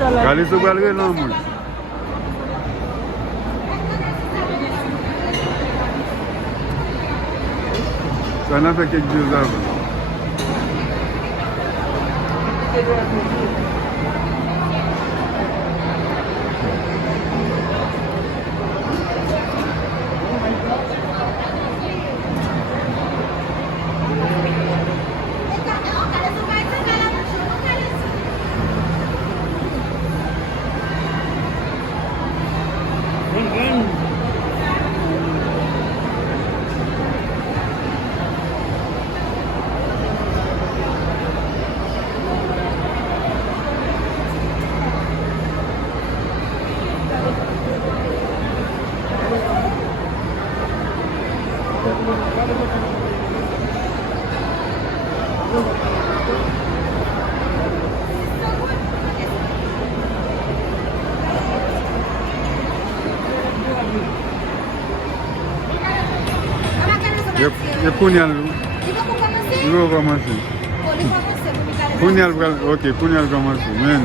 Kali sou pral re lan moun. Sa nan fe kek diyo zav. E punyal. Li va komanse. Punyal pral, ok, punyal komanse. Men.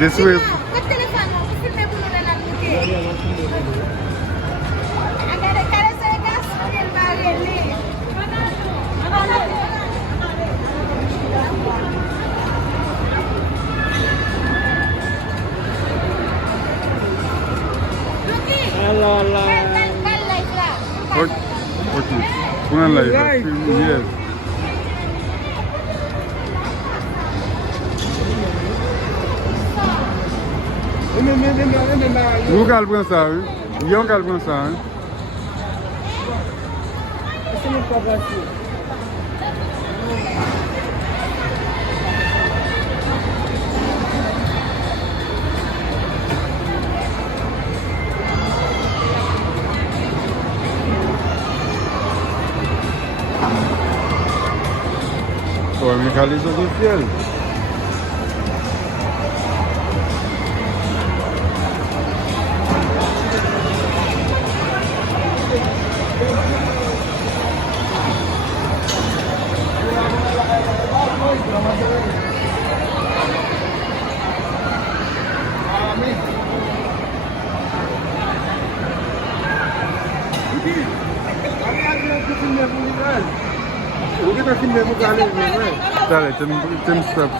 This way. Okay. One life. Yes. Vous calculez ça, oui? Vous calculez ça, hein? Oh, mais calé sur le ciel. Dale, ten stop.